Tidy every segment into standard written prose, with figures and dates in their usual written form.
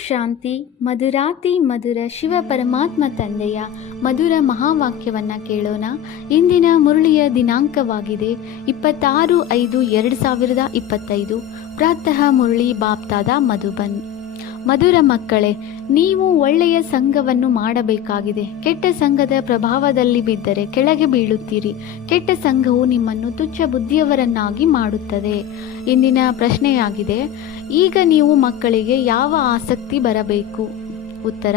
ಶಾಂತಿ. ಮಧುರಾತಿ ಮಧುರ ಶಿವ ಪರಮಾತ್ಮ ತಂದೆಯ ಮಧುರ ಮಹಾವಾಕ್ಯವನ್ನು ಕೇಳೋಣ. ಇಂದಿನ ಮುರಳಿಯ ದಿನಾಂಕವಾಗಿದೆ 26/5/2025. ಪ್ರಾತಃ ಮುರಳಿ ಬಾಪ್ತಾದ ಮಧುಬನ್. ಮಧುರ ಮಕ್ಕಳೇ, ನೀವು ಒಳ್ಳೆಯ ಸಂಘವನ್ನು ಮಾಡಬೇಕಾಗಿದೆ. ಕೆಟ್ಟ ಸಂಘದ ಪ್ರಭಾವದಲ್ಲಿ ಬಿದ್ದರೆ ಕೆಳಗೆ ಬೀಳುತ್ತೀರಿ. ಕೆಟ್ಟ ಸಂಘವು ನಿಮ್ಮನ್ನು ತುಚ್ಛ ಬುದ್ಧಿಯವರನ್ನಾಗಿ ಮಾಡುತ್ತದೆ. ಇಂದಿನ ಪ್ರಶ್ನೆಯಾಗಿದೆ, ಈಗ ನೀವು ಮಕ್ಕಳಿಗೆ ಯಾವ ಆಸಕ್ತಿ ಬರಬೇಕು? ಉತ್ತರ: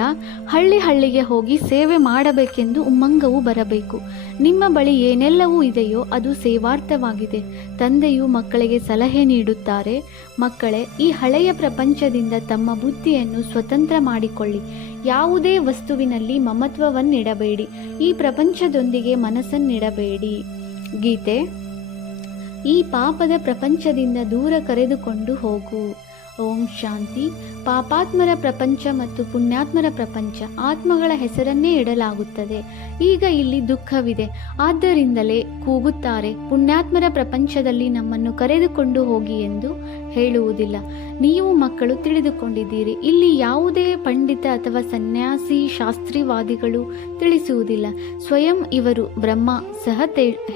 ಹಳ್ಳಿಗೆ ಹೋಗಿ ಸೇವೆ ಮಾಡಬೇಕೆಂದು ಉಮ್ಮಂಗವು ಬರಬೇಕು. ನಿಮ್ಮ ಬಳಿ ಏನೆಲ್ಲವೂ ಇದೆಯೋ ಅದು ಸೇವಾರ್ಥವಾಗಿದೆ. ತಂದೆಯು ಮಕ್ಕಳಿಗೆ ಸಲಹೆ ನೀಡುತ್ತಾರೆ, ಮಕ್ಕಳೇ, ಈ ಹಳೆಯ ಪ್ರಪಂಚದಿಂದ ತಮ್ಮ ಬುದ್ಧಿಯನ್ನು ಸ್ವತಂತ್ರ ಮಾಡಿಕೊಳ್ಳಿ. ಯಾವುದೇ ವಸ್ತುವಿನಲ್ಲಿ ಮಮತ್ವವನ್ನಿಡಬೇಡಿ. ಈ ಪ್ರಪಂಚದೊಂದಿಗೆ ಮನಸ್ಸನ್ನಿಡಬೇಡಿ. ಗೀತೆ. ಈ ಪಾಪದ ಪ್ರಪಂಚದಿಂದ ದೂರ ಕರೆದುಕೊಂಡು ಹೋಗು. ಓಂ ಶಾಂತಿ. ಪಾಪಾತ್ಮರ ಪ್ರಪಂಚ ಮತ್ತು ಪುಣ್ಯಾತ್ಮರ ಪ್ರಪಂಚ ಆತ್ಮಗಳ ಹೆಸರನ್ನೇ ಇಡಲಾಗುತ್ತದೆ. ಈಗ ಇಲ್ಲಿ ದುಃಖವಿದೆ, ಆದ್ದರಿಂದಲೇ ಕೂಗುತ್ತಾರೆ. ಪುಣ್ಯಾತ್ಮರ ಪ್ರಪಂಚದಲ್ಲಿ ನಮ್ಮನ್ನು ಕರೆದುಕೊಂಡು ಹೋಗಿ ಎಂದು ಹೇಳುವುದಿಲ್ಲ. ನೀವು ಮಕ್ಕಳು ತಿಳಿದುಕೊಂಡಿದ್ದೀರಿ, ಇಲ್ಲಿ ಯಾವುದೇ ಪಂಡಿತ ಅಥವಾ ಸನ್ಯಾಸಿ ಶಾಸ್ತ್ರಿವಾದಿಗಳು ತಿಳಿಸುವುದಿಲ್ಲ. ಸ್ವಯಂ ಇವರು ಬ್ರಹ್ಮ ಸಹ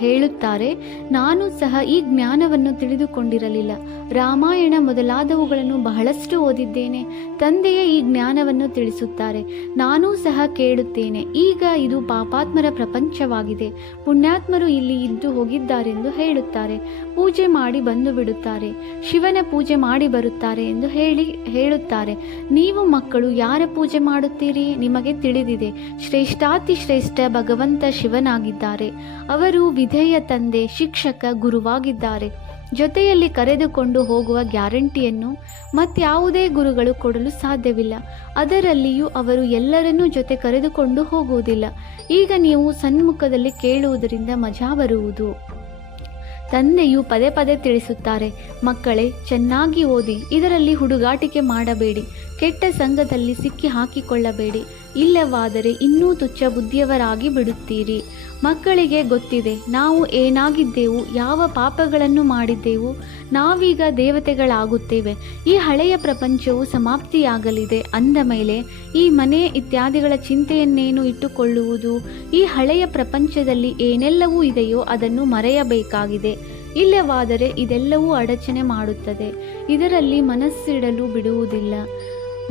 ಹೇಳುತ್ತಾರೆ, ನಾನು ಸಹ ಈ ಜ್ಞಾನವನ್ನು ತಿಳಿದುಕೊಂಡಿರಲಿಲ್ಲ. ರಾಮಾಯಣ ಮೊದಲಾದವುಗಳನ್ನು ಬಹಳಷ್ಟು ಓದಿದ್ದೇನೆ. ತಂದೆಯೇ ಈ ಜ್ಞಾನವನ್ನು ತಿಳಿಸುತ್ತಾರೆ. ನಾನೂ ಸಹ ಕೇಳುತ್ತೇನೆ. ಈಗ ಇದು ಪಾಪಾತ್ಮರ ಪ್ರಪಂಚವಾಗಿದೆ. ಪುಣ್ಯಾತ್ಮರು ಇಲ್ಲಿ ಇದ್ದು ಹೋಗಿದ್ದಾರೆಂದು ಹೇಳುತ್ತಾರೆ. ಪೂಜೆ ಮಾಡಿ ಬಂದು ಬಿಡುತ್ತಾರೆ. ಶಿವನ ಪೂಜೆ ಮಾಡಿ ಬರುತ್ತಾರೆ ಎಂದು ಹೇಳುತ್ತಾರೆ. ನೀವು ಮಕ್ಕಳು ಯಾರ ಪೂಜೆ ಮಾಡುತ್ತೀರಿ? ನಿಮಗೆ ತಿಳಿದಿದೆ, ಶ್ರೇಷ್ಠಾತಿ ಶ್ರೇಷ್ಠ ಭಗವಂತ ಶಿವನಾಗಿದ್ದಾರೆ. ಅವರು ವಿಧೇಯ ತಂದೆ, ಶಿಕ್ಷಕ, ಗುರುವಾಗಿದ್ದಾರೆ. ಜೊತೆಯಲ್ಲಿ ಕರೆದುಕೊಂಡು ಹೋಗುವ ಗ್ಯಾರಂಟಿಯನ್ನು ಮತ್ಯಾವುದೇ ಗುರುಗಳು ಕೊಡಲು ಸಾಧ್ಯವಿಲ್ಲ. ಅದರಲ್ಲಿಯೂ ಅವರು ಎಲ್ಲರನ್ನೂ ಜೊತೆ ಕರೆದುಕೊಂಡು ಹೋಗುವುದಿಲ್ಲ. ಈಗ ನೀವು ಸನ್ಮುಖದಲ್ಲಿ ಕೇಳುವುದರಿಂದ ಮಜಾ ಬರುವುದು. ತಂದೆಯು ಪದೇ ಪದೇ ತಿಳಿಸುತ್ತಾರೆ, ಮಕ್ಕಳೇ, ಚೆನ್ನಾಗಿ ಓದಿ. ಇದರಲ್ಲಿ ಹುಡುಗಾಟಿಕೆ ಮಾಡಬೇಡಿ. ಕೆಟ್ಟ ಸಂಘದಲ್ಲಿ ಸಿಕ್ಕಿ ಹಾಕಿಕೊಳ್ಳಬೇಡಿ. ಇಲ್ಲವಾದರೆ ಇನ್ನೂ ತುಚ್ಛ ಬುದ್ಧಿಯವರಾಗಿ ಬಿಡುತ್ತೀರಿ. ಮಕ್ಕಳಿಗೆ ಗೊತ್ತಿದೆ ನಾವು ಏನಾಗಿದ್ದೆವು, ಯಾವ ಪಾಪಗಳನ್ನು ಮಾಡಿದ್ದೆವು. ನಾವೀಗ ದೇವತೆಗಳಾಗುತ್ತೇವೆ. ಈ ಹಳೆಯ ಪ್ರಪಂಚವು ಸಮಾಪ್ತಿಯಾಗಲಿದೆ ಅಂದ ಮೇಲೆ ಈ ಮನೆ ಇತ್ಯಾದಿಗಳ ಚಿಂತೆಯನ್ನೇನು ಇಟ್ಟುಕೊಳ್ಳುವುದು? ಈ ಹಳೆಯ ಪ್ರಪಂಚದಲ್ಲಿ ಏನೆಲ್ಲವೂ ಇದೆಯೋ ಅದನ್ನು ಮರೆಯಬೇಕಾಗಿದೆ. ಇಲ್ಲವಾದರೆ ಇದೆಲ್ಲವೂ ಅಡಚಣೆ ಮಾಡುತ್ತದೆ. ಇದರಲ್ಲಿ ಮನಸ್ಸಿಡಲು ಬಿಡುವುದಿಲ್ಲ.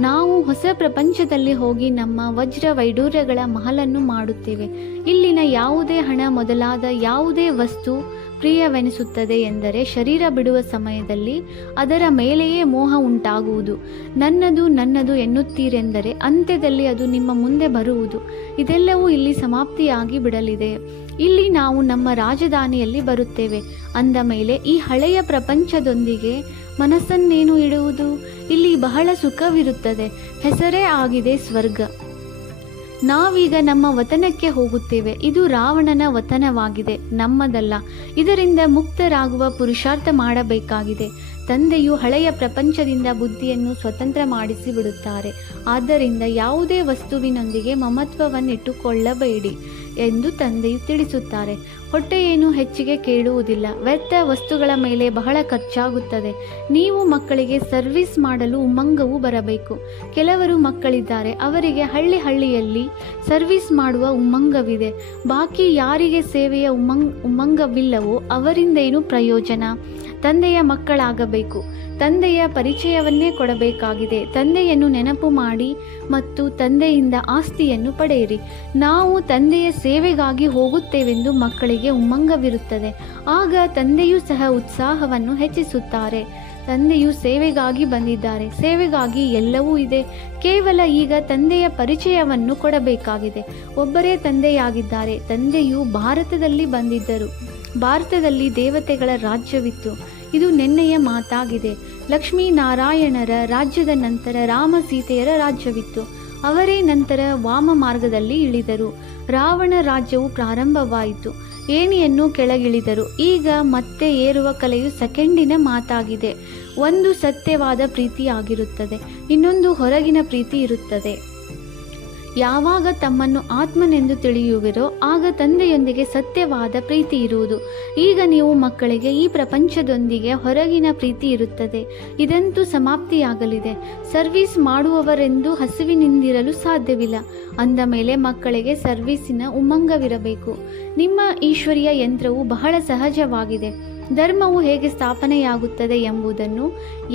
ನಾವು ಹೊಸ ಪ್ರಪಂಚದಲ್ಲಿ ಹೋಗಿ ನಮ್ಮ ವಜ್ರ ವೈಡೂರ್ಯಗಳ ಮಹಲನ್ನು ಮಾಡುತ್ತೇವೆ. ಇಲ್ಲಿನ ಯಾವುದೇ ಹಣ ಮೊದಲಾದ ಯಾವುದೇ ವಸ್ತು ಪ್ರಿಯವೆನಿಸುತ್ತದೆ ಎಂದರೆ ಶರೀರ ಬಿಡುವ ಸಮಯದಲ್ಲಿ ಅದರ ಮೇಲೆಯೇ ಮೋಹ ಉಂಟಾಗುವುದು. ನನ್ನದು ನನ್ನದು ಎನ್ನುತ್ತೀರೆಂದರೆ ಅಂತ್ಯದಲ್ಲಿ ಅದು ನಿಮ್ಮ ಮುಂದೆ ಬರುವುದು. ಇದೆಲ್ಲವೂ ಇಲ್ಲಿ ಸಮಾಪ್ತಿಯಾಗಿ ಬಿಡಲಿದೆ. ಇಲ್ಲಿ ನಾವು ನಮ್ಮ ರಾಜಧಾನಿಯಲ್ಲಿ ಬರುತ್ತೇವೆ ಅಂದ ಮೇಲೆ ಈ ಹಳೆಯ ಪ್ರಪಂಚದೊಂದಿಗೆ ಮನಸ್ಸನ್ನೇನು ಇಡುವುದು? ಇಲ್ಲಿ ಬಹಳ ಸುಖವಿರುತ್ತದೆ. ಹೆಸರೇ ಆಗಿದೆ ಸ್ವರ್ಗ. ನಾವೀಗ ನಮ್ಮ ವತನಕ್ಕೆ ಹೋಗುತ್ತೇವೆ. ಇದು ರಾವಣನ ವತನವಾಗಿದೆ, ನಮ್ಮದಲ್ಲ. ಇದರಿಂದ ಮುಕ್ತರಾಗುವ ಪುರುಷಾರ್ಥ ಮಾಡಬೇಕಾಗಿದೆ. ತಂದೆಯು ಹಳೆಯ ಪ್ರಪಂಚದಿಂದ ಬುದ್ಧಿಯನ್ನು ಸ್ವತಂತ್ರ ಮಾಡಿಸಿ ಬಿಡುತ್ತಾರೆ. ಆದ್ದರಿಂದ ಯಾವುದೇ ವಸ್ತುವಿನೊಂದಿಗೆ ಮಮತ್ವವನ್ನಿಟ್ಟುಕೊಳ್ಳಬೇಡಿ ಎಂದು ತಂದೆಯು ತಿಳಿಸುತ್ತಾರೆ. ಹೊಟ್ಟೆಯೇನು ಹೆಚ್ಚಿಗೆ ಕೇಳುವುದಿಲ್ಲ. ವ್ಯರ್ಥ ವಸ್ತುಗಳ ಮೇಲೆ ಬಹಳ ಖರ್ಚಾಗುತ್ತದೆ. ನೀವು ಮಕ್ಕಳಿಗೆ ಸರ್ವಿಸ್ ಮಾಡಲು ಉಮ್ಮಂಗವು ಬರಬೇಕು. ಕೆಲವರು ಮಕ್ಕಳಿದ್ದಾರೆ, ಅವರಿಗೆ ಹಳ್ಳಿಯಲ್ಲಿ ಸರ್ವಿಸ್ ಮಾಡುವ ಉಮ್ಮಂಗವಿದೆ. ಬಾಕಿ ಯಾರಿಗೆ ಸೇವೆಯ ಉಮ್ಮಂಗವಿಲ್ಲವೋ ಅವರಿಂದೇನು ಪ್ರಯೋಜನ? ತಂದೆಯ ಮಕ್ಕಳಾಗಬೇಕು. ತಂದೆಯ ಪರಿಚಯವನ್ನೇ ಕೊಡಬೇಕಾಗಿದೆ. ತಂದೆಯನ್ನು ನೆನಪು ಮಾಡಿ ಮತ್ತು ತಂದೆಯಿಂದ ಆಸ್ತಿಯನ್ನು ಪಡೆಯಿರಿ. ನಾವು ತಂದೆಯ ಸೇವೆಗಾಗಿ ಹೋಗುತ್ತೇವೆಂದು ಮಕ್ಕಳಿಗೆ ಉಮ್ಮಂಗವಿರುತ್ತದೆ. ಆಗ ತಂದೆಯೂ ಸಹ ಉತ್ಸಾಹವನ್ನು ಹೆಚ್ಚಿಸುತ್ತಾರೆ. ತಂದೆಯು ಸೇವೆಗಾಗಿ ಬಂದಿದ್ದಾರೆ. ಸೇವೆಗಾಗಿ ಎಲ್ಲವೂ ಇದೆ. ಕೇವಲ ಈಗ ತಂದೆಯ ಪರಿಚಯವನ್ನು ಕೊಡಬೇಕಾಗಿದೆ. ಒಬ್ಬರೇ ತಂದೆಯಾಗಿದ್ದಾರೆ. ತಂದೆಯು ಭಾರತದಲ್ಲಿ ಬಂದಿದ್ದರು. ಭಾರತದಲ್ಲಿ ದೇವತೆಗಳ ರಾಜ್ಯವಿತ್ತು. ಇದು ನೆನ್ನೆಯ ಮಾತಾಗಿದೆ. ಲಕ್ಷ್ಮೀನಾರಾಯಣರ ರಾಜ್ಯದ ನಂತರ ರಾಮ ಸೀತೆಯರ ರಾಜ್ಯವಿತ್ತು. ಅವರೇ ನಂತರ ವಾಮ ಮಾರ್ಗದಲ್ಲಿ ಇಳಿದರು. ರಾವಣ ರಾಜ್ಯವು ಪ್ರಾರಂಭವಾಯಿತು. ಏಣಿಯನ್ನು ಕೆಳಗಿಳಿದರು. ಈಗ ಮತ್ತೆ ಏರುವ ಕಲೆಯು ಸೆಕೆಂಡಿನ ಮಾತಾಗಿದೆ. ಒಂದು ಸತ್ಯವಾದ ಪ್ರೀತಿ ಆಗಿರುತ್ತದೆ, ಇನ್ನೊಂದು ಹೊರಗಿನ ಪ್ರೀತಿ ಇರುತ್ತದೆ. ಯಾವಾಗ ತಮ್ಮನ್ನು ಆತ್ಮನೆಂದು ತಿಳಿಯುವಿರೋ ಆಗ ತಂದೆಯೊಂದಿಗೆ ಸತ್ಯವಾದ ಪ್ರೀತಿ ಇರುವುದು. ಈಗ ನೀವು ಮಕ್ಕಳಿಗೆ ಈ ಪ್ರಪಂಚದೊಂದಿಗೆ ಹೊರಗಿನ ಪ್ರೀತಿ ಇರುತ್ತದೆ, ಇದಂತೂ ಸಮಾಪ್ತಿಯಾಗಲಿದೆ. ಸರ್ವಿಸ್ ಮಾಡುವವರೆಂದು ಹಸಿವಿನಿಂದಿರಲು ಸಾಧ್ಯವಿಲ್ಲ. ಅಂದ ಮೇಲೆ ಮಕ್ಕಳಿಗೆ ಸರ್ವಿಸಿನ ಉಮ್ಮಂಗವಿರಬೇಕು. ನಿಮ್ಮ ಈಶ್ವರೀಯ ಯಂತ್ರವು ಬಹಳ ಸಹಜವಾಗಿದೆ. ಧರ್ಮವು ಹೇಗೆ ಸ್ಥಾಪನೆಯಾಗುತ್ತದೆ ಎಂಬುದನ್ನು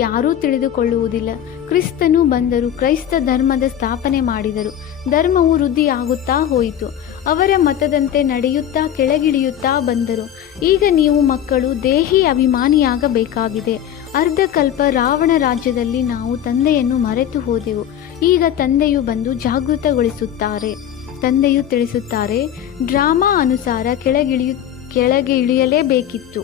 ಯಾರೂ ತಿಳಿದುಕೊಳ್ಳುವುದಿಲ್ಲ. ಕ್ರಿಸ್ತನು ಬಂದರು, ಕ್ರೈಸ್ತ ಧರ್ಮದ ಸ್ಥಾಪನೆ ಮಾಡಿದರು. ಧರ್ಮವು ವೃದ್ಧಿಯಾಗುತ್ತಾ ಹೋಯಿತು. ಅವರ ಮತದಂತೆ ನಡೆಯುತ್ತಾ ಕೆಳಗಿಳಿಯುತ್ತಾ ಬಂದರು. ಈಗ ನೀವು ಮಕ್ಕಳು ದೇಹಿ ಅಭಿಮಾನಿಯಾಗಬೇಕಾಗಿದೆ. ಅರ್ಧಕಲ್ಪ ರಾವಣ ರಾಜ್ಯದಲ್ಲಿ ನಾವು ತಂದೆಯನ್ನು ಮರೆತು ಹೋದೆವು. ಈಗ ತಂದೆಯು ಬಂದು ಜಾಗೃತಗೊಳಿಸುತ್ತಾರೆ. ತಂದೆಯು ತಿಳಿಸುತ್ತಾರೆ, ಡ್ರಾಮಾ ಅನುಸಾರ ಕೆಳಗೆ ಇಳಿಯಲೇಬೇಕಿತ್ತು.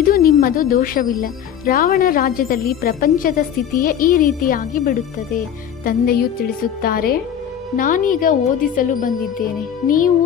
ಇದು ನಿಮ್ಮದು ದೋಷವಿಲ್ಲ. ರಾವಣ ರಾಜ್ಯದಲ್ಲಿ ಪ್ರಪಂಚದ ಸ್ಥಿತಿಯೇ ಈ ರೀತಿಯಾಗಿ ಬಿಡುತ್ತದೆ. ತಂದೆಯು ತಿಳಿಸುತ್ತಾರೆ, ನಾನೀಗ ಓದಿಸಲು ಬಂದಿದ್ದೇನೆ. ನೀವು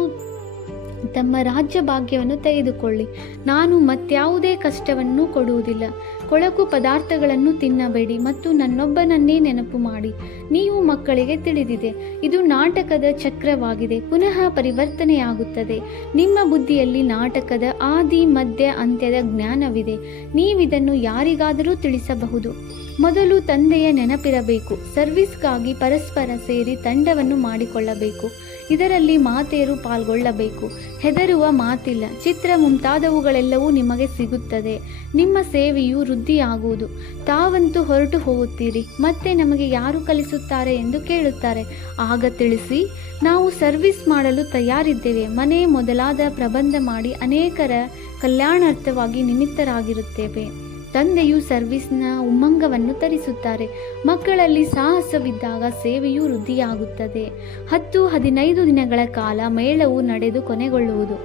ತಮ್ಮ ರಾಜ್ಯ ಭಾಗ್ಯವನ್ನು ತೆಗೆದುಕೊಳ್ಳಿ. ನಾನು ಮತ್ಯಾವುದೇ ಕಷ್ಟವನ್ನು ಕೊಡುವುದಿಲ್ಲ. ಕೊಳಕು ಪದಾರ್ಥಗಳನ್ನು ತಿನ್ನಬೇಡಿ ಮತ್ತು ನನ್ನೊಬ್ಬನನ್ನೇ ನೆನಪು ಮಾಡಿ. ನೀವು ಮಕ್ಕಳಿಗೆ ತಿಳಿದಿದೆ, ಇದು ನಾಟಕದ ಚಕ್ರವಾಗಿದೆ, ಪುನಃ ಪರಿವರ್ತನೆಯಾಗುತ್ತದೆ. ನಿಮ್ಮ ಬುದ್ಧಿಯಲ್ಲಿ ನಾಟಕದ ಆದಿ ಮಧ್ಯ ಅಂತ್ಯದ ಜ್ಞಾನವಿದೆ. ನೀವಿದನ್ನು ಯಾರಿಗಾದರೂ ತಿಳಿಸಬಹುದು. ಮೊದಲು ತಂದೆಯ ನೆನಪಿರಬೇಕು. ಸರ್ವಿಸ್ಗಾಗಿ ಪರಸ್ಪರ ಸೇರಿ ತಂಡವನ್ನು ಮಾಡಿಕೊಳ್ಳಬೇಕು. ಇದರಲ್ಲಿ ಮಾತೆಯರು ಪಾಲ್ಗೊಳ್ಳಬೇಕು. ಹೆದರುವ ಮಾತಿಲ್ಲ. ಚಿತ್ರ ಮುಂತಾದವುಗಳೆಲ್ಲವೂ ನಿಮಗೆ ಸಿಗುತ್ತದೆ. ನಿಮ್ಮ ಸೇವೆಯು ವೃದ್ಧಿಯಾಗುವುದು. ತಾವಂತೂ ಹೊರಟು ಹೋಗುತ್ತೀರಿ. ಮತ್ತೆ ನಮಗೆ ಯಾರು ಕಲಿಸುತ್ತಾರೆ ಎಂದು ಕೇಳುತ್ತಾರೆ. ಆಗ ತಿಳಿಸಿ, ನಾವು ಸರ್ವಿಸ್ ಮಾಡಲು ತಯಾರಿದ್ದೇವೆ. ಮನೆ ಮೊದಲಾದ ಪ್ರಬಂಧ ಮಾಡಿ ಅನೇಕರ ಕಲ್ಯಾಣಾರ್ಥವಾಗಿ ನಿಮಿತ್ತರಾಗಿರುತ್ತೇವೆ. ತಂದೆಯು ಸರ್ವಿಸ್ನ ಉಮ್ಮಂಗವನ್ನು ತರಿಸುತ್ತಾರೆ. ಮಕ್ಕಳಲ್ಲಿ ಸಾಹಸವಿದ್ದಾಗ ಸೇವೆಯು ವೃದ್ಧಿಯಾಗುತ್ತದೆ. 10-15 ದಿನಗಳ ಕಾಲ ಮೇಳವು ನಡೆದು ಕೊನೆಗೊಳ್ಳುವುದು.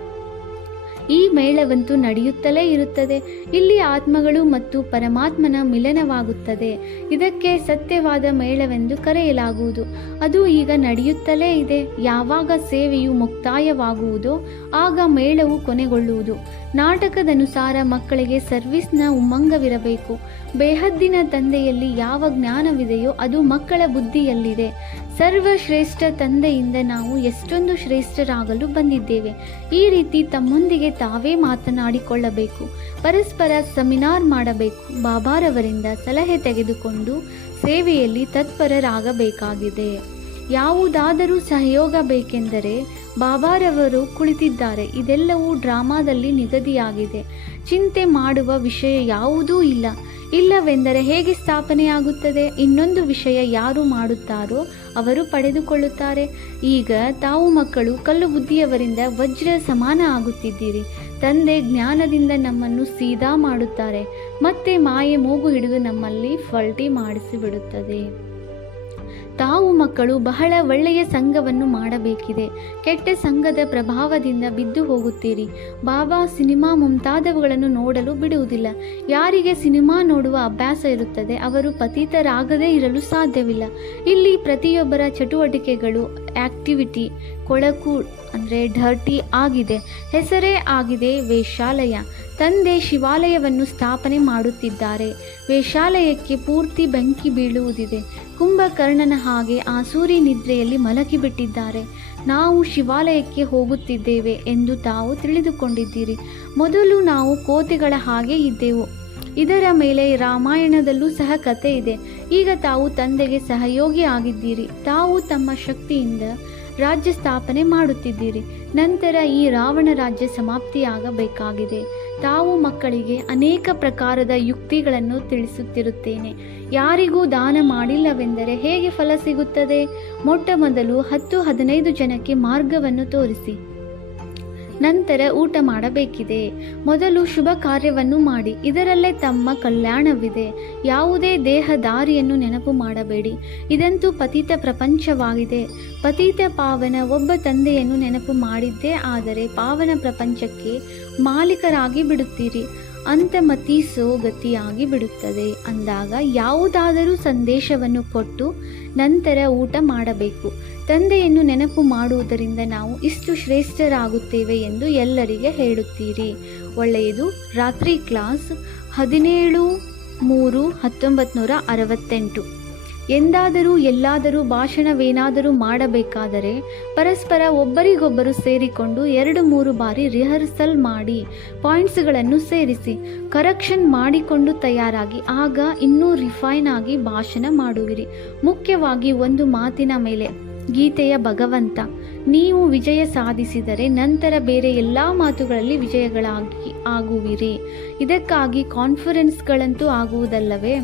ಈ ಮೇಳವಂತೂ ನಡೆಯುತ್ತಲೇ ಇರುತ್ತದೆ. ಇಲ್ಲಿ ಆತ್ಮಗಳು ಮತ್ತು ಪರಮಾತ್ಮನ ಮಿಲನವಾಗುತ್ತದೆ. ಇದಕ್ಕೆ ಸತ್ಯವಾದ ಮೇಳವೆಂದು ಕರೆಯಲಾಗುವುದು. ಅದು ಈಗ ನಡೆಯುತ್ತಲೇ ಇದೆ. ಯಾವಾಗ ಸೇವೆಯು ಮುಕ್ತಾಯವಾಗುವುದೋ ಆಗ ಮೇಳವು ಕೊನೆಗೊಳ್ಳುವುದು. ನಾಟಕದನುಸಾರ ಮಕ್ಕಳಿಗೆ ಸರ್ವಿಸ್ನ ಉಮ್ಮಂಗವಿರಬೇಕು. ಬೇಹದ್ದಿನ ತಂದೆಯಲ್ಲಿ ಯಾವ ಜ್ಞಾನವಿದೆಯೋ ಅದು ಮಕ್ಕಳ ಬುದ್ಧಿಯಲ್ಲಿದೆ. ಸರ್ವಶ್ರೇಷ್ಠ ತಂದೆಯಿಂದ ನಾವು ಎಷ್ಟೊಂದು ಶ್ರೇಷ್ಠರಾಗಲು ಬಂದಿದ್ದೇವೆ. ಈ ರೀತಿ ತಮ್ಮೊಂದಿಗೆ ತಾವೇ ಮಾತನಾಡಿಕೊಳ್ಳಬೇಕು. ಪರಸ್ಪರ ಸೆಮಿನಾರ್ ಮಾಡಬೇಕು. ಬಾಬಾರವರಿಂದ ಸಲಹೆ ತೆಗೆದುಕೊಂಡು ಸೇವೆಯಲ್ಲಿ ತತ್ಪರರಾಗಬೇಕಾಗಿದೆ. ಯಾವುದಾದರೂ ಸಹಯೋಗ ಬೇಕೆಂದರೆ ಬಾಬಾರವರು ಕುಳಿತಿದ್ದಾರೆ. ಇದೆಲ್ಲವೂ ಡ್ರಾಮಾದಲ್ಲಿ ನಿಗದಿಯಾಗಿದೆ. ಚಿಂತೆ ಮಾಡುವ ವಿಷಯ ಯಾವುದೂ ಇಲ್ಲ. ಇಲ್ಲವೆಂದರೆ ಹೇಗೆ ಸ್ಥಾಪನೆಯಾಗುತ್ತದೆ? ಇನ್ನೊಂದು ವಿಷಯ ಯಾರು ಮಾಡುತ್ತಾರೋ ಅವರು ಪಡೆದುಕೊಳ್ಳುತ್ತಾರೆ. ಈಗ ತಾವು ಮಕ್ಕಳು ಕಲ್ಲು ಬುದ್ಧಿಯವರಿಂದ ವಜ್ರ ಸಮಾನ ಆಗುತ್ತಿದ್ದೀರಿ. ತಂದೆ ಜ್ಞಾನದಿಂದ ನಮ್ಮನ್ನು ಸೀದಾ ಮಾಡುತ್ತಾರೆ. ಮತ್ತೆ ಮಾಯೆ ಮೂಗು ಹಿಡಿದು ನಮ್ಮಲ್ಲಿ ಫಲ್ಟಿ ಮಾಡಿಸಿಬಿಡುತ್ತದೆ. ತಾವು ಮಕ್ಕಳು ಬಹಳ ಒಳ್ಳೆಯ ಸಂಘವನ್ನು ಮಾಡಬೇಕಿದೆ. ಕೆಟ್ಟ ಸಂಘದ ಪ್ರಭಾವದಿಂದ ಬಿದ್ದು ಹೋಗುತ್ತೀರಿ. ಬಾಬಾ ಸಿನಿಮಾ ಮುಂತಾದವುಗಳನ್ನು ನೋಡಲು ಬಿಡುವುದಿಲ್ಲ. ಯಾರಿಗೆ ಸಿನಿಮಾ ನೋಡುವ ಅಭ್ಯಾಸ ಇರುತ್ತದೆ ಅವರು ಪತಿತರಾಗದೇ ಇರಲು ಸಾಧ್ಯವಿಲ್ಲ. ಇಲ್ಲಿ ಪ್ರತಿಯೊಬ್ಬರ ಚಟುವಟಿಕೆಗಳು ಆಕ್ಟಿವಿಟಿ ಕೊಳಕು ಡರ್ಟಿ ಆಗಿದೆ. ಹೆಸರೇ ಆಗಿದೆ ವೇಶ್ಯಾಲಯ. ತಂದೆ ಶಿವಾಲಯವನ್ನು ಸ್ಥಾಪನೆ ಮಾಡುತ್ತಿದ್ದಾರೆ. ವೇಶ್ಯಾಲಯಕ್ಕೆ ಪೂರ್ತಿ ಬೆಂಕಿ ಬೀಳುವುದಿದೆ. ಕುಂಭಕರ್ಣನ ಹಾಗೆ ಆಸೂರಿ ನಿದ್ರೆಯಲ್ಲಿ ಮಲಗಿಬಿಟ್ಟಿದ್ದಾರೆ. ನಾವು ಶಿವಾಲಯಕ್ಕೆ ಹೋಗುತ್ತಿದ್ದೇವೆ ಎಂದು ತಾವು ತಿಳಿದುಕೊಂಡಿದ್ದೀರಿ. ಮೊದಲು ನಾವು ಕೋತಿಗಳ ಹಾಗೆ ಇದ್ದೆವು. ಇದರ ಮೇಲೆ ರಾಮಾಯಣದಲ್ಲೂ ಸಹ ಕತೆ ಇದೆ. ಈಗ ತಾವು ತಂದೆಗೆ ಸಹಯೋಗಿ ಆಗಿದ್ದೀರಿ. ತಾವು ತಮ್ಮ ಶಕ್ತಿಯಿಂದ ರಾಜ್ಯ ಸ್ಥಾಪನೆ ಮಾಡುತ್ತಿದ್ದೀರಿ. ನಂತರ ಈ ರಾವಣ ರಾಜ್ಯ ಸಮಾಪ್ತಿಯಾಗಬೇಕಾಗಿದೆ. ತಾವು ಮಕ್ಕಳಿಗೆ ಅನೇಕ ಪ್ರಕಾರದ ಯುಕ್ತಿಗಳನ್ನು ತಿಳಿಸುತ್ತಿರುತ್ತೇನೆ. ಯಾರಿಗೂ ದಾನ ಮಾಡಿಲ್ಲವೆಂದರೆ ಹೇಗೆ ಫಲ ಸಿಗುತ್ತದೆ? ಮೊಟ್ಟ ಮೊದಲು 10-15 ಜನಕ್ಕೆ ಮಾರ್ಗವನ್ನು ತೋರಿಸಿ. ನಂತರ ಊಟ ಮಾಡಬೇಕಿದೆ. ಮೊದಲು ಶುಭ ಕಾರ್ಯವನ್ನು ಮಾಡಿ. ಇದರಲ್ಲೇ ತಮ್ಮ ಕಲ್ಯಾಣವಿದೆ. ಯಾವುದೇ ದೇಹದಾರಿಯನ್ನು ನೆನಪು ಮಾಡಬೇಡಿ. ಇದಂತೂ ಪತಿತ ಪ್ರಪಂಚವಾಗಿದೆ. ಪತಿತ ಪಾವನ ಒಬ್ಬ ತಂದೆಯನ್ನು ನೆನಪು ಮಾಡಿದ್ದೇ ಆದರೆ ಪಾವನ ಪ್ರಪಂಚಕ್ಕೆ ಮಾಲೀಕರಾಗಿ ಬಿಡುತ್ತೀರಿ. ಅಂತಮತಿ ಸೋಗತಿಯಾಗಿ ಬಿಡುತ್ತದೆ. ಅಂದಾಗ ಯಾವುದಾದರೂ ಸಂದೇಶವನ್ನು ಕೊಟ್ಟು ನಂತರ ಊಟ ಮಾಡಬೇಕು. ತಂದೆಯನ್ನು ನೆನಪು ಮಾಡುವುದರಿಂದ ನಾವು ಇಷ್ಟು ಶ್ರೇಷ್ಠರಾಗುತ್ತೇವೆ ಎಂದು ಎಲ್ಲರಿಗೆ ಹೇಳುತ್ತೀರಿ. ಒಳ್ಳೆಯದು. ರಾತ್ರಿ ಕ್ಲಾಸ್ 17/3/1968. ಎಂದಾದರೂ ಎಲ್ಲಾದರೂ ಭಾಷಣವೇನಾದರೂ ಮಾಡಬೇಕಾದರೆ ಪರಸ್ಪರ ಒಬ್ಬರಿಗೊಬ್ಬರು ಸೇರಿಕೊಂಡು 2-3 ಬಾರಿ ರಿಹರ್ಸಲ್ ಮಾಡಿ ಪಾಯಿಂಟ್ಸ್ಗಳನ್ನು ಸೇರಿಸಿ ಕರೆಕ್ಷನ್ ಮಾಡಿಕೊಂಡು ತಯಾರಾಗಿ ಆಗ ಇನ್ನೂ ರಿಫೈನ್ ಆಗಿ ಭಾಷಣ ಮಾಡುವಿರಿ. ಮುಖ್ಯವಾಗಿ ಒಂದು ಮಾತಿನ ಮೇಲೆ, ಗೀತೆಯ ಭಗವಂತ, ನೀವು ವಿಜಯ ಸಾಧಿಸಿದರೆ ನಂತರ ಬೇರೆ ಎಲ್ಲ ಮಾತುಗಳಲ್ಲಿ ವಿಜಯಗಳಾಗಿ ಆಗುವಿರಿ. ಇದಕ್ಕಾಗಿ ಕಾನ್ಫರೆನ್ಸ್ಗಳಂತೂ ಆಗುವುದಲ್ಲವೇ?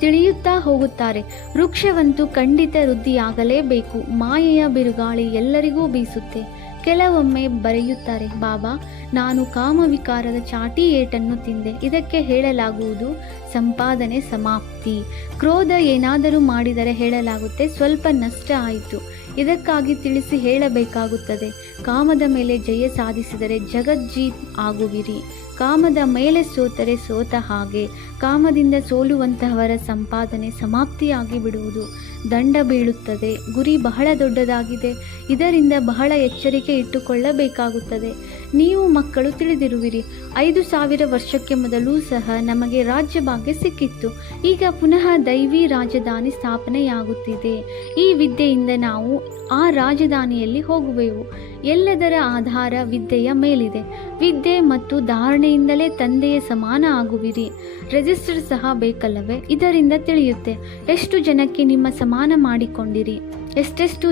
ತಿಳಿಯುತ್ತಾ ಹೋಗುತ್ತಾರೆ. ವೃಕ್ಷವಂತೂ ಖಂಡಿತ ವೃದ್ಧಿಯಾಗಲೇಬೇಕು. ಮಾಯೆಯ ಬಿರುಗಾಳಿ ಎಲ್ಲರಿಗೂ ಬೀಸುತ್ತೆ. ಕೆಲವೊಮ್ಮೆ ಬರೆಯುತ್ತಾರೆ, ಬಾಬಾ, ನಾನು ಕಾಮವಿಕಾರದ ಚಾಟಿ ಏಟನ್ನು ತಿಂದೆ. ಇದಕ್ಕೆ ಹೇಳಲಾಗುವುದು ಸಂಪಾದನೆ ಸಮಾಪ್ತಿ. ಕ್ರೋಧ ಏನಾದರೂ ಮಾಡಿದರೆ ಹೇಳಲಾಗುತ್ತೆ ಸ್ವಲ್ಪ ನಷ್ಟ ಆಯಿತು. ಇದಕ್ಕಾಗಿ ತಿಳಿಸಿ ಹೇಳಬೇಕಾಗುತ್ತದೆ. ಕಾಮದ ಮೇಲೆ ಜಯ ಸಾಧಿಸಿದರೆ ಜಗಜ್ಜೀತ್ ಆಗುವಿರಿ. ಕಾಮದ ಮೇಲೆ ಸೋತರೆ ಸೋತ ಹಾಗೆ. ಕಾಮದಿಂದ ಸೋಲುವಂತಹವರ ಸಂಪಾದನೆ ಸಮಾಪ್ತಿಯಾಗಿ ಬಿಡುವುದು. ದಂಡ ಬೀಳುತ್ತದೆ. ಗುರಿ ಬಹಳ ದೊಡ್ಡದಾಗಿದೆ. ಇದರಿಂದ ಬಹಳ ಎಚ್ಚರಿಕೆ ಇಟ್ಟುಕೊಳ್ಳಬೇಕಾಗುತ್ತದೆ. ನೀವು ಮಕ್ಕಳು ತಿಳಿದಿರುವಿರಿ, 5000 ವರ್ಷಕ್ಕೆ ಮೊದಲು ಸಹ ನಮಗೆ ರಾಜ್ಯ ಭಾಗ್ಯ ಸಿಕ್ಕಿತ್ತು. ಈಗ ಪುನಃ ದೈವಿ ರಾಜಧಾನಿ ಸ್ಥಾಪನೆಯಾಗುತ್ತಿದೆ. ಈ ವಿದ್ಯೆಯಿಂದ ನಾವು ಆ ರಾಜಧಾನಿಯಲ್ಲಿ ಹೋಗುವೆವು. ಎಲ್ಲದರ ಆಧಾರ ವಿದ್ಯೆಯ ಮೇಲಿದೆ. ವಿದ್ಯೆ ಮತ್ತು ಧಾರಣೆಯಿಂದಲೇ ತಂದೆಯ ಸಮಾನ ಆಗುವಿರಿ. ರಿಜಿಸ್ಟರ್ ಸಹ ಬೇಕಲ್ಲವೇ? ಇದರಿಂದ ತಿಳಿಯುತ್ತೆ ಎಷ್ಟು ಜನಕ್ಕೆ ನಿಮ್ಮ ಸಮಾನ ಮಾಡಿಕೊಂಡಿರಿ. ಎಷ್ಟೆಷ್ಟು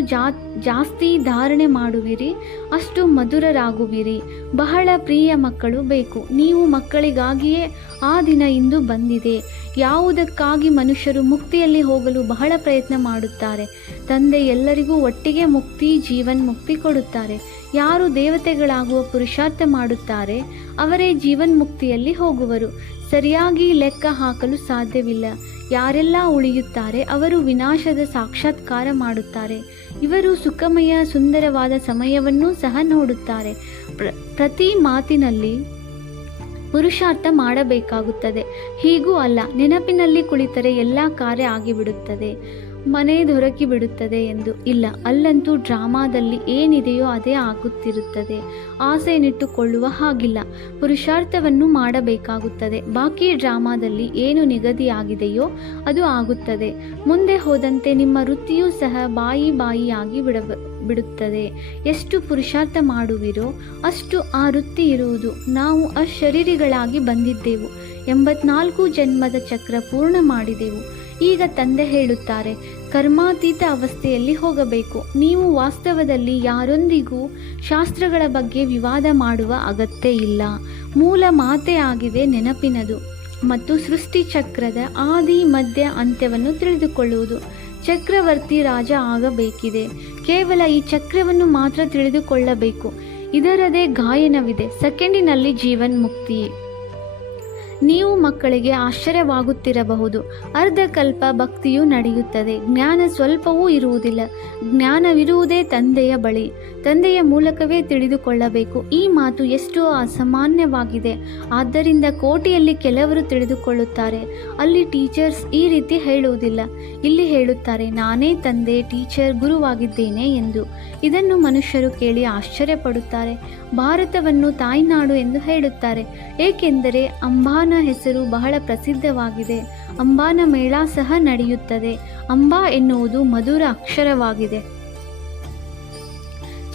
ಜಾಸ್ತಿ ಧಾರಣೆ ಮಾಡುವಿರಿ ಅಷ್ಟು ಮಧುರರಾಗುವಿರಿ. ಬಹಳ ಪ್ರಿಯ ಮಕ್ಕಳು ಬೇಕು. ನೀವು ಮಕ್ಕಳಿಗಾಗಿಯೇ ಆ ದಿನ ಇಂದು ಬಂದಿದೆ. ಯಾವುದಕ್ಕಾಗಿ ಮನುಷ್ಯರು ಮುಕ್ತಿಯಲ್ಲಿ ಹೋಗಲು ಬಹಳ ಪ್ರಯತ್ನ ಮಾಡುತ್ತಾರೆ. ತಂದೆ ಎಲ್ಲರಿಗೂ ಒಟ್ಟಿಗೆ ಮುಕ್ತಿ, ಜೀವನ್ಮುಕ್ತಿ ಕೊಡುತ್ತಾರೆ. ಯಾರು ದೇವತೆಗಳಾಗುವ ಪುರುಷಾರ್ಥ ಮಾಡುತ್ತಾರೆ ಅವರೇ ಜೀವನ್ಮುಕ್ತಿಯಲ್ಲಿ ಹೋಗುವರು. ಸರಿಯಾಗಿ ಲೆಕ್ಕ ಹಾಕಲು ಸಾಧ್ಯವಿಲ್ಲ. ಯಾರೆಲ್ಲ ಉಳಿಯುತ್ತಾರೆ ಅವರು ವಿನಾಶದ ಸಾಕ್ಷಾತ್ಕಾರ ಮಾಡುತ್ತಾರೆ. ಇವರು ಸುಖಮಯ ಸುಂದರವಾದ ಸಮಯವನ್ನೂ ಸಹ ನೋಡುತ್ತಾರೆ. ಪ್ರತಿ ಮಾತಿನಲ್ಲಿ ಪುರುಷಾರ್ಥ ಮಾಡಬೇಕಾಗುತ್ತದೆ. ಹೀಗೂ ಅಲ್ಲ, ನೆನಪಿನಲ್ಲಿ ಕುಳಿತರೆ ಎಲ್ಲ ಕಾರ್ಯ ಆಗಿಬಿಡುತ್ತದೆ, ಮನೆ ದೊರಕಿ ಬಿಡುತ್ತದೆ ಎಂದು ಇಲ್ಲ. ಅಲ್ಲಂತೂ ಡ್ರಾಮಾದಲ್ಲಿ ಏನಿದೆಯೋ ಅದೇ ಆಗುತ್ತಿರುತ್ತದೆ. ಆಸೆಯನ್ನಿಟ್ಟುಕೊಳ್ಳುವ ಹಾಗಿಲ್ಲ. ಪುರುಷಾರ್ಥವನ್ನು ಮಾಡಬೇಕಾಗುತ್ತದೆ. ಬಾಕಿ ಡ್ರಾಮಾದಲ್ಲಿ ಏನು ನಿಗದಿಯಾಗಿದೆಯೋ ಅದು ಆಗುತ್ತದೆ. ಮುಂದೆ ಹೋದಂತೆ ನಿಮ್ಮ ವೃತ್ತಿಯೂ ಸಹ ಬಾಯಿಯಾಗಿ ಬಿಡುತ್ತದೆ. ಎಷ್ಟು ಪುರುಷಾರ್ಥ ಮಾಡುವಿರೋ ಅಷ್ಟು ಆ ವೃತ್ತಿ ಇರುವುದು. ನಾವು ಅಶರೀರಿಗಳಾಗಿ ಬಂದಿದ್ದೆವು. 84 ಜನ್ಮದ ಚಕ್ರ ಪೂರ್ಣ ಮಾಡಿದೆವು. ಈಗ ತಂದೆ ಹೇಳುತ್ತಾರೆ, ಕರ್ಮಾತೀತ ಅವಸ್ಥೆಯಲ್ಲಿ ಹೋಗಬೇಕು. ನೀವು ವಾಸ್ತವದಲ್ಲಿ ಯಾರೊಂದಿಗೂ ಶಾಸ್ತ್ರಗಳ ಬಗ್ಗೆ ವಿವಾದ ಮಾಡುವ ಅಗತ್ಯ ಇಲ್ಲ. ಮೂಲ ಮಾತೆ ಆಗಿದೆ ನೆನಪಿನದು ಮತ್ತು ಸೃಷ್ಟಿ ಚಕ್ರದ ಆದಿ ಮಧ್ಯ ಅಂತ್ಯವನ್ನು ತಿಳಿದುಕೊಳ್ಳುವುದು. ಚಕ್ರವರ್ತಿ ರಾಜ ಆಗಬೇಕಿದೆ. ಕೇವಲ ಈ ಚಕ್ರವನ್ನು ಮಾತ್ರ ತಿಳಿದುಕೊಳ್ಳಬೇಕು. ಇದರದೇ ಗಾಯನವಿದೆ. ಸೆಕೆಂಡಿನಲ್ಲಿ ಜೀವನ್ಮುಕ್ತಿ. ನೀವು ಮಕ್ಕಳಿಗೆ ಆಶ್ಚರ್ಯವಾಗುತ್ತಿರಬಹುದು. ಅರ್ಧಕಲ್ಪ ಭಕ್ತಿಯೂ ನಡೆಯುತ್ತದೆ. ಜ್ಞಾನ ಸ್ವಲ್ಪವೂ ಇರುವುದಿಲ್ಲ. ಜ್ಞಾನವಿರುವುದೇ ತಂದೆಯ ಬಳಿ. ತಂದೆಯ ಮೂಲಕವೇ ತಿಳಿದುಕೊಳ್ಳಬೇಕು. ಈ ಮಾತು ಎಷ್ಟು ಅಸಾಮಾನ್ಯವಾಗಿದೆ. ಆದ್ದರಿಂದ ಕೋಟಿಯಲ್ಲಿ ಕೆಲವರು ತಿಳಿದುಕೊಳ್ಳುತ್ತಾರೆ. ಅಲ್ಲಿ ಟೀಚರ್ಸ್ ಈ ರೀತಿ ಹೇಳುವುದಿಲ್ಲ. ಇಲ್ಲಿ ಹೇಳುತ್ತಾರೆ, ನಾನೇ ತಂದೆ, ಟೀಚರ್, ಗುರುವಾಗಿದ್ದೇನೆ ಎಂದು. ಇದನ್ನು ಮನುಷ್ಯರು ಕೇಳಿ ಆಶ್ಚರ್ಯಪಡುತ್ತಾರೆ. ಭಾರತವನ್ನು ತಾಯ್ನಾಡು ಎಂದು ಹೇಳುತ್ತಾರೆ. ಏಕೆಂದರೆ ಅಂಬಾನ ಹೆಸರು ಬಹಳ ಪ್ರಸಿದ್ಧವಾಗಿದೆ. ಅಂಬಾನ ಮೇಳ ಸಹ ನಡೆಯುತ್ತದೆ. ಅಂಬಾ ಎನ್ನುವುದು ಮಧುರ ಅಕ್ಷರವಾಗಿದೆ.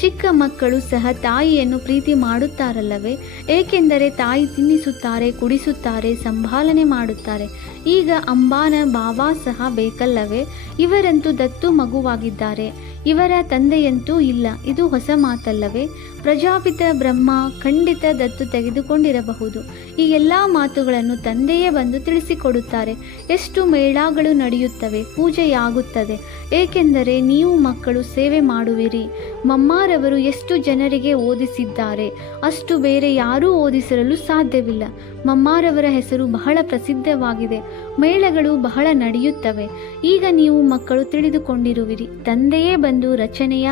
ಚಿಕ್ಕ ಮಕ್ಕಳು ಸಹ ತಾಯಿಯನ್ನು ಪ್ರೀತಿ ಮಾಡುತ್ತಾರಲ್ಲವೇ? ಏಕೆಂದರೆ ತಾಯಿ ತಿನ್ನಿಸುತ್ತಾರೆ, ಕುಡಿಸುತ್ತಾರೆ, ಸಂಭಾಲನೆ ಮಾಡುತ್ತಾರೆ. ಈಗ ಅಂಬಾನ ಬಾಬಾ ಸಹ ಬೇಕಲ್ಲವೇ? ಇವರಂತೂ ದತ್ತು ಮಗುವಾಗಿದ್ದಾರೆ. ಇವರ ತಂದೆಯಂತೂ ಇಲ್ಲ. ಇದು ಹೊಸ ಮಾತಲ್ಲವೇ? ಪ್ರಜಾಪಿತ ಬ್ರಹ್ಮ ಖಂಡಿತ ದತ್ತು ತೆಗೆದುಕೊಂಡಿರಬಹುದು. ಈ ಎಲ್ಲ ಮಾತುಗಳನ್ನು ತಂದೆಯೇ ಬಂದು ತಿಳಿಸಿಕೊಡುತ್ತಾರೆ. ಎಷ್ಟು ಮೇಳಗಳು ನಡೆಯುತ್ತವೆ, ಪೂಜೆಯಾಗುತ್ತದೆ. ಏಕೆಂದರೆ ನೀವು ಮಕ್ಕಳು ಸೇವೆ ಮಾಡುವಿರಿ. ಮಮ್ಮಾರವರು ಎಷ್ಟು ಜನರಿಗೆ ಓದಿಸಿದ್ದಾರೆ ಅಷ್ಟು ಬೇರೆ ಯಾರೂ ಓದಿಸಿರಲು ಸಾಧ್ಯವಿಲ್ಲ. ಮಮ್ಮಾರವರ ಹೆಸರು ಬಹಳ ಪ್ರಸಿದ್ಧವಾಗಿದೆ. ಮೇಳಗಳು ಬಹಳ ನಡೆಯುತ್ತವೆ. ಈಗ ನೀವು ಮಕ್ಕಳು ತಿಳಿದುಕೊಂಡಿರುವಿರಿ. ತಂದೆಯೇ ಬಂದು ರಚನೆಯ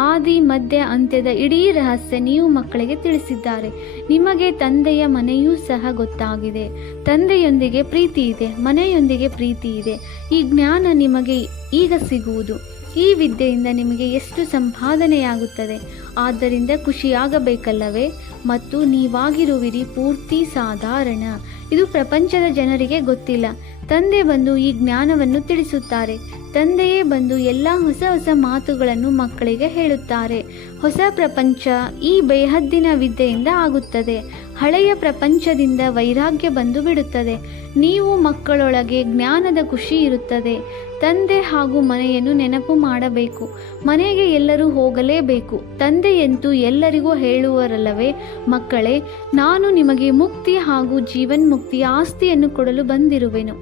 ಆದಿ ಮಧ್ಯ ಅಂತ್ಯದ ಇಡೀ ರಹಸ್ಯ ನೀವು ಮಕ್ಕಳಿಗೆ ತಿಳಿಸಿದ್ದಾರೆ. ನಿಮಗೆ ತಂದೆಯ ಮನೆಯೂ ಸಹ ಗೊತ್ತಾಗಿದೆ. ತಂದೆಯೊಂದಿಗೆ ಪ್ರೀತಿ ಇದೆ, ಮನೆಯೊಂದಿಗೆ ಪ್ರೀತಿ ಇದೆ. ಈ ಜ್ಞಾನ ನಿಮಗೆ ಈಗ ಸಿಗುವುದು. ಈ ವಿದ್ಯೆಯಿಂದ ನಿಮಗೆ ಎಷ್ಟು ಸಂಪಾದನೆಯಾಗುತ್ತದೆ. ಆದ್ದರಿಂದ ಖುಷಿಯಾಗಬೇಕಲ್ಲವೇ? ಮತ್ತು ನೀವಾಗಿರುವಿರಿ ಪೂರ್ತಿ ಸಾಧಾರಣ. ಇದು ಪ್ರಪಂಚದ ಜನರಿಗೆ ಗೊತ್ತಿಲ್ಲ. ತಂದೆ ಬಂದು ಈ ಜ್ಞಾನವನ್ನು ತಿಳಿಸುತ್ತಾರೆ. ತಂದೆಯೇ ಬಂದು ಎಲ್ಲ ಹೊಸ ಹೊಸ ಮಾತುಗಳನ್ನು ಮಕ್ಕಳಿಗೆ ಹೇಳುತ್ತಾರೆ. ಹೊಸ ಪ್ರಪಂಚ ಈ ಬೇಹದ್ದಿನ ವಿದ್ಯೆಯಿಂದ ಆಗುತ್ತದೆ. ಹಳೆಯ ಪ್ರಪಂಚದಿಂದ ವೈರಾಗ್ಯ ಬಂದು ಬಿಡುತ್ತದೆ. ನೀವು ಮಕ್ಕಳೊಳಗೆ ಜ್ಞಾನದ ಖುಷಿ ಇರುತ್ತದೆ. ತಂದೆ ಹಾಗೂ ಮನೆಯನ್ನು ನೆನಪು ಮಾಡಬೇಕು. ಮನೆಗೆ ಎಲ್ಲರೂ ಹೋಗಲೇಬೇಕು. ತಂದೆಯಂತೂ ಎಲ್ಲರಿಗೂ ಹೇಳುವರಲ್ಲವೇ, ಮಕ್ಕಳೇ, ನಾನು ನಿಮಗೆ ಮುಕ್ತಿ ಹಾಗೂ ಜೀವನ್ಮುಕ್ತಿಯ ಆಸ್ತಿಯನ್ನು ಕೊಡಲು ಬಂದಿರುವೆನು.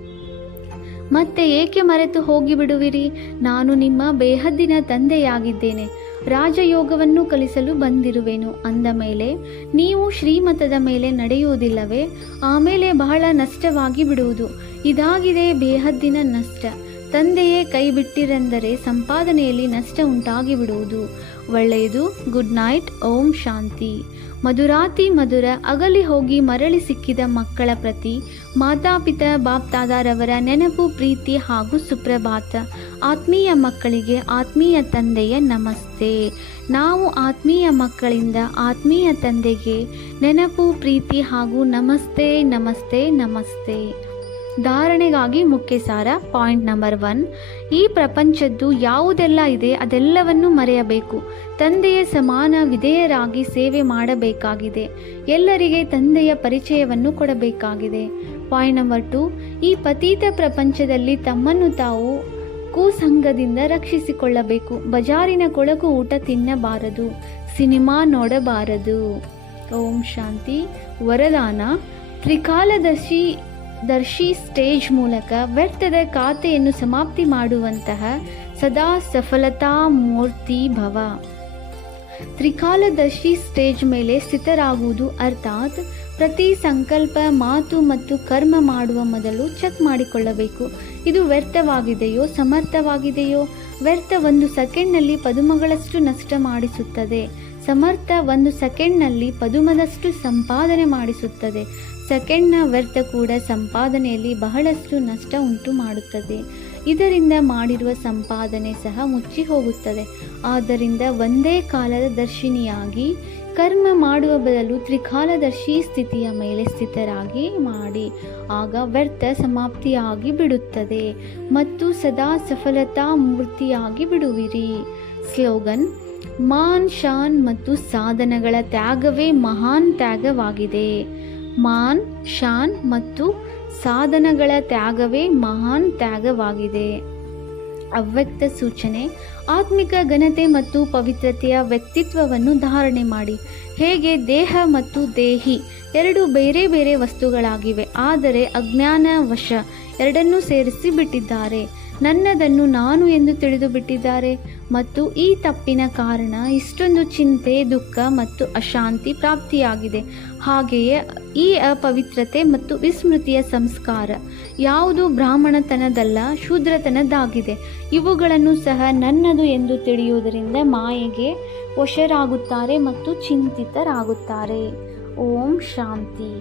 ಮತ್ತೆ ಏಕೆ ಮರೆತು ಹೋಗಿಬಿಡುವಿರಿ? ನಾನು ನಿಮ್ಮ ಬೇಹದ್ದಿನ ತಂದೆಯಾಗಿದ್ದೇನೆ. ರಾಜಯೋಗವನ್ನು ಕಲಿಸಲು ಬಂದಿರುವೆನು ಅಂದ ಮೇಲೆ ನೀವು ಶ್ರೀಮತದ ಮೇಲೆ ನಡೆಯುವುದಿಲ್ಲವೇ? ಆಮೇಲೆ ಬಹಳ ನಷ್ಟವಾಗಿ ಬಿಡುವುದು. ಇದಾಗಿದೆ ಬೇಹದ್ದಿನ ನಷ್ಟ. ತಂದೆಯೇ ಕೈ ಬಿಟ್ಟಿರೆಂದರೆ ಸಂಪಾದನೆಯಲ್ಲಿ ನಷ್ಟ ಉಂಟಾಗಿ ಬಿಡುವುದು. ಒಳ್ಳೆಯದು. Good night. ಓಂ ಶಾಂತಿ. ಮಧುರಾತಿ ಮಧುರ ಅಗಲಿ ಹೋಗಿ ಮರಳಿ ಸಿಕ್ಕಿದ ಮಕ್ಕಳ ಪ್ರತಿ ಮಾತಾಪಿತ ಬಾಪ್ದಾದಾರವರ ನೆನಪು, ಪ್ರೀತಿ ಹಾಗೂ ಸುಪ್ರಭಾತ. ಆತ್ಮೀಯ ಮಕ್ಕಳಿಗೆ ಆತ್ಮೀಯ ತಂದೆಯ ನಮಸ್ತೆ. ನಾವು ಆತ್ಮೀಯ ಮಕ್ಕಳಿಂದ ಆತ್ಮೀಯ ತಂದೆಗೆ ನೆನಪು, ಪ್ರೀತಿ ಹಾಗೂ ನಮಸ್ತೆ ನಮಸ್ತೆ ನಮಸ್ತೆ. ಧಾರಣೆಗಾಗಿ ಮುಖ್ಯ ಸಾರ. Point number 1. ಈ ಪ್ರಪಂಚದ್ದು ಯಾವುದೆಲ್ಲ ಇದೆ ಅದೆಲ್ಲವನ್ನು ಮರೆಯಬೇಕು. ತಂದೆಯ ಸಮಾನ ವಿಧೇಯರಾಗಿ ಸೇವೆ ಮಾಡಬೇಕಾಗಿದೆ. ಎಲ್ಲರಿಗೆ ತಂದೆಯ ಪರಿಚಯವನ್ನು ಕೊಡಬೇಕಾಗಿದೆ. Point number 2. ಈ ಪತೀತ ಪ್ರಪಂಚದಲ್ಲಿ ತಮ್ಮನ್ನು ತಾವು ಕುಸಂಗದಿಂದ ರಕ್ಷಿಸಿಕೊಳ್ಳಬೇಕು. ಬಜಾರಿನ ಕೊಳಕು ಊಟ ತಿನ್ನಬಾರದು. ಸಿನಿಮಾ ನೋಡಬಾರದು. ಓಂ ಶಾಂತಿ. ವರದಾನ. ತ್ರಿಕಾಲದರ್ಶಿ ಸ್ಟೇಜ್ ಮೂಲಕ ವ್ಯರ್ಥದ ಖಾತೆಯನ್ನು ಸಮಾಪ್ತಿ ಮಾಡುವಂತಹ ಸದಾ ಸಫಲತಾ ಮೂರ್ತಿ ಭವ. ತ್ರಿಕಾಲದರ್ಶಿ ಸ್ಟೇಜ್ ಮೇಲೆ ಸ್ಥಿತರಾಗುವುದು ಅರ್ಥಾತ್ ಪ್ರತಿ ಸಂಕಲ್ಪ, ಮಾತು ಮತ್ತು ಕರ್ಮ ಮಾಡುವ ಮೊದಲು ಚೆಕ್ ಮಾಡಿಕೊಳ್ಳಬೇಕು. ಇದು ವ್ಯರ್ಥವಾಗಿದೆಯೋ ಸಮರ್ಥವಾಗಿದೆಯೋ? ವ್ಯರ್ಥ 1 ಸೆಕೆಂಡ್ನಲ್ಲಿ ಪದುಮಗಳಷ್ಟು ನಷ್ಟ ಮಾಡಿಸುತ್ತದೆ. ಸಮರ್ಥ 1 ಸೆಕೆಂಡ್ನಲ್ಲಿ ಪದುಮದಷ್ಟು ಸಂಪಾದನೆ ಮಾಡಿಸುತ್ತದೆ. ಸೆಕೆಂಡ್ನ ವ್ಯರ್ಥ ಕೂಡ ಸಂಪಾದನೆಯಲ್ಲಿ ಬಹಳಷ್ಟು ನಷ್ಟ ಉಂಟು ಮಾಡುತ್ತದೆ. ಇದರಿಂದ ಮಾಡಿರುವ ಸಂಪಾದನೆ ಸಹ ಮುಚ್ಚಿ ಹೋಗುತ್ತದೆ. ಆದ್ದರಿಂದ ಒಂದೇ ಕಾಲದ ದರ್ಶಿನಿಯಾಗಿ ಕರ್ಮ ಮಾಡುವ ಬದಲು ತ್ರಿಕಾಲದರ್ಶಿ ಸ್ಥಿತಿಯ ಮೇಲೆ ಸ್ಥಿತರಾಗಿ ಮಾಡಿ. ಆಗ ವ್ಯರ್ಥ ಸಮಾಪ್ತಿಯಾಗಿ ಬಿಡುತ್ತದೆ ಮತ್ತು ಸದಾ ಸಫಲತಾ ಮೂರ್ತಿಯಾಗಿ ಬಿಡುವಿರಿ. ಸ್ಲೋಗನ್. ಮಾನ್, ಶಾನ್ ಮತ್ತು ಸಾಧನಗಳ ತ್ಯಾಗವೇ ಮಹಾನ್ ತ್ಯಾಗವಾಗಿದೆ. ಮಾನ್, ಶಾನ್ ಮತ್ತು ಸಾಧನಗಳ ತ್ಯಾಗವೇ ಮಹಾನ್ ತ್ಯಾಗವಾಗಿದೆ. ಅವ್ಯಕ್ತ ಸೂಚನೆ. ಆತ್ಮಿಕ ಘನತೆ ಮತ್ತು ಪವಿತ್ರತೆಯ ವ್ಯಕ್ತಿತ್ವವನ್ನು ಧಾರಣೆ ಮಾಡಿ. ಹೇಗೆ ದೇಹ ಮತ್ತು ದೇಹಿ 2 ಬೇರೆ ಬೇರೆ ವಸ್ತುಗಳಾಗಿವೆ, ಆದರೆ ಅಜ್ಞಾನ ವಶ ಎರಡನ್ನೂ ಸೇರಿಸಿ ಬಿಟ್ಟಿದ್ದಾರೆ. ನನ್ನದನ್ನು ನಾನು ಎಂದು ತಿಳಿದು ಬಿಟ್ಟಿದ್ದಾರೆ ಮತ್ತು ಈ ತಪ್ಪಿನ ಕಾರಣ ಇಷ್ಟೊಂದು ಚಿಂತೆ, ದುಃಖ ಮತ್ತು ಅಶಾಂತಿ ಪ್ರಾಪ್ತಿಯಾಗಿದೆ. ಹಾಗೆಯೇ ಈ ಅಪವಿತ್ರತೆ ಮತ್ತು ವಿಸ್ಮೃತಿಯ ಸಂಸ್ಕಾರ ಯಾವುದು ಬ್ರಾಹ್ಮಣತನದಲ್ಲ, ಶೂದ್ರತನದಾಗಿದೆ. ಇವುಗಳನ್ನು ಸಹ ನನ್ನದು ಎಂದು ತಿಳಿಯುವುದರಿಂದ ಮಾಯೆಗೆ ವಶರಾಗುತ್ತಾರೆ ಮತ್ತು ಚಿಂತಿತರಾಗುತ್ತಾರೆ. ಓಂ ಶಾಂತಿ.